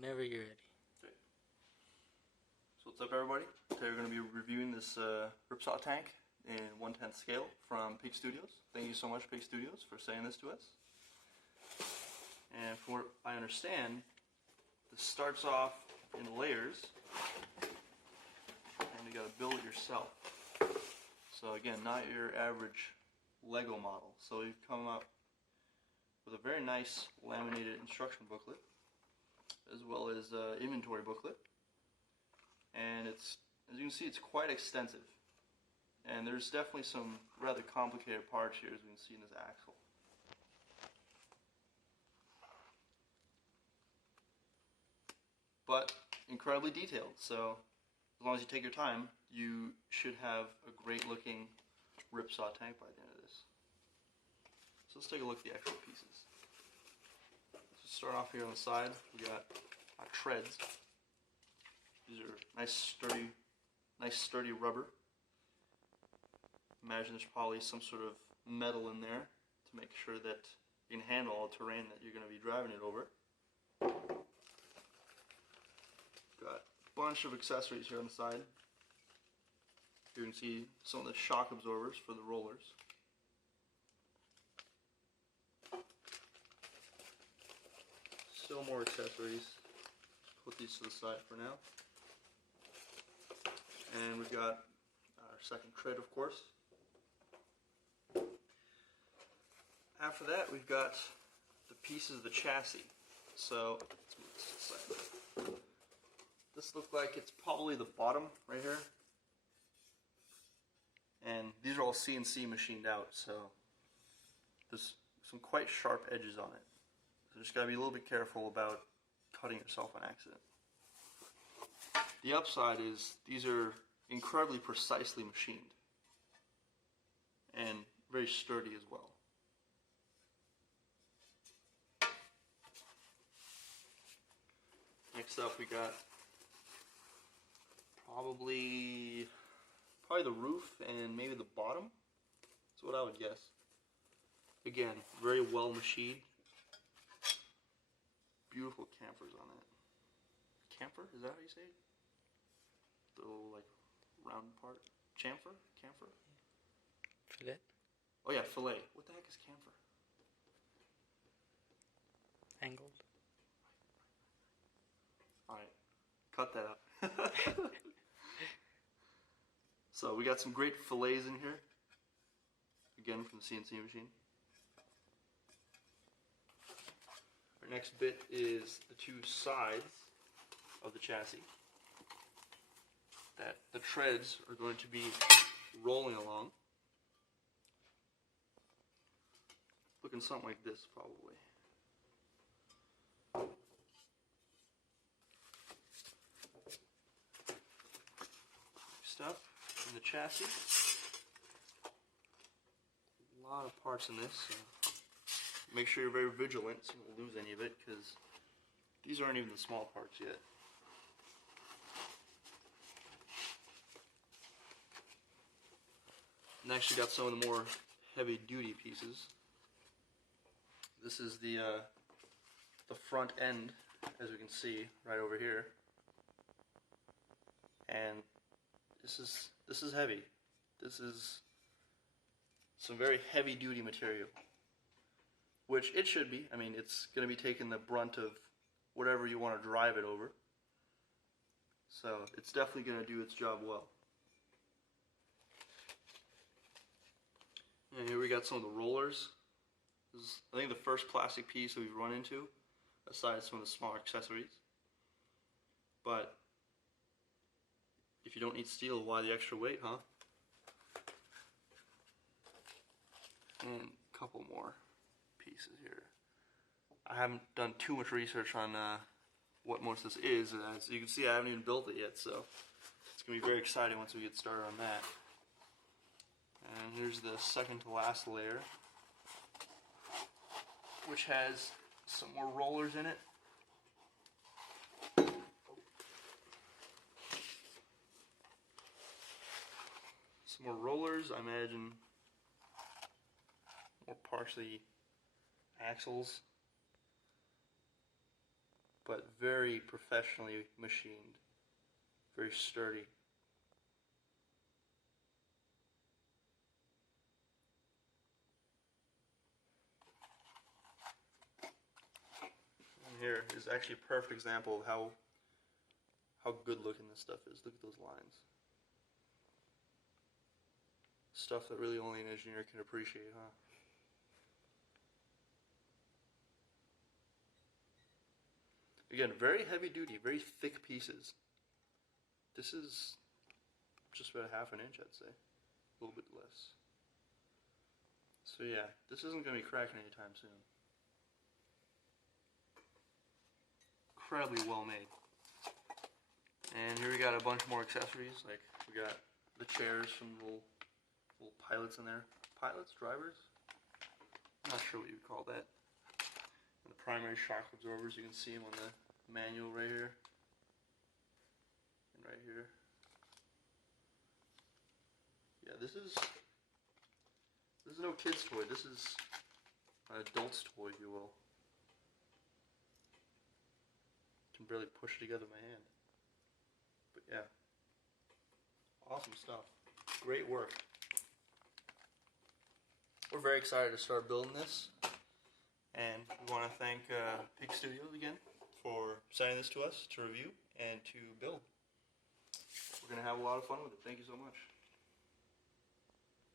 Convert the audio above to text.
Whenever you're ready. Okay. So what's up, everybody? Today we're going to be reviewing this Ripsaw tank in 1/10 scale from PigStudios. Thank you so much, PigStudios, for sending this to us. And from what I understand, this starts off in layers, and you got to build it yourself. So again, not your average Lego model. So we've come up with a very nice laminated instruction booklet, as well as inventory booklet, and it's, as you can see, it's quite extensive, and there's definitely some rather complicated parts here, as we can see in this axle. But incredibly detailed, so as long as you take your time, you should have a great looking Ripsaw tank by the end of this. So let's take a look at the actual pieces. So start off here on the side, we got our treads. These are nice sturdy rubber. Imagine there's probably some sort of metal in there to make sure that you can handle all the terrain that you're going to be driving it over. Got a bunch of accessories here on the side. Here you can see some of the shock absorbers for the rollers. Still more accessories. Put these to the side for now. And we've got our second tread, of course. After that, we've got the pieces of the chassis. So let's move this to the side. This looks like it's probably the bottom right here. And these are all CNC machined out, so there's some quite sharp edges on it. So just gotta be a little bit careful about cutting yourself on accident. The upside is these are incredibly precisely machined and very sturdy as well. Next up, we got probably the roof and maybe the bottom. That's what I would guess. Again, very well machined. Beautiful chamfers on it. Chamfer? Is that how you say it? The little, like, round part? Chamfer? Chamfer? Fillet. Oh yeah, fillet. What the heck is chamfer? Angled. Alright, cut that out. So we got some great fillets in here. Again, from the CNC machine. Our next bit is the two sides of the chassis that the treads are going to be rolling along. Looking something like this, probably. Next up, in the chassis. A lot of parts in this, so make sure you're very vigilant so you don't lose any of it, because these aren't even the small parts yet. Next, you got some of the more heavy-duty pieces. This is the front end, as we can see right over here, and this is heavy. This is some very heavy-duty material, which it should be. I mean, it's going to be taking the brunt of whatever you want to drive it over, so it's definitely going to do its job well. And here we got some of the rollers. This is, I think, the first plastic piece that we've run into, aside some of the smaller accessories. But if you don't need steel, why the extra weight, huh? And a couple more pieces here. I haven't done too much research on what most of this is. As you can see, I haven't even built it yet, so it's going to be very exciting once we get started on that. And here's the second to last layer, which has some more rollers in it. Some more rollers, I imagine more partially axles. But but very professionally machined, very sturdy. And here is actually a perfect example of how good looking this stuff is. Look at those lines. Stuff that really only an engineer can appreciate, huh? Again, very heavy duty, very thick pieces. This is just about half an inch, I'd say. A little bit less. So yeah, this isn't going to be cracking anytime soon. Incredibly well made. And here we got a bunch more accessories, like we got the chairs from the little pilots in there. Pilots? Drivers? I'm not sure what you would call that. And the primary shock absorbers, you can see them on the manual right here. And right here. Yeah, this is no kid's toy. This is an adult's toy, if you will. Can barely push it together with my hand. But yeah, awesome stuff. Great work. We're very excited to start building this, and we want to thank PigStudio again for sending this to us to review and to build. We're going to have a lot of fun with it. Thank you so much.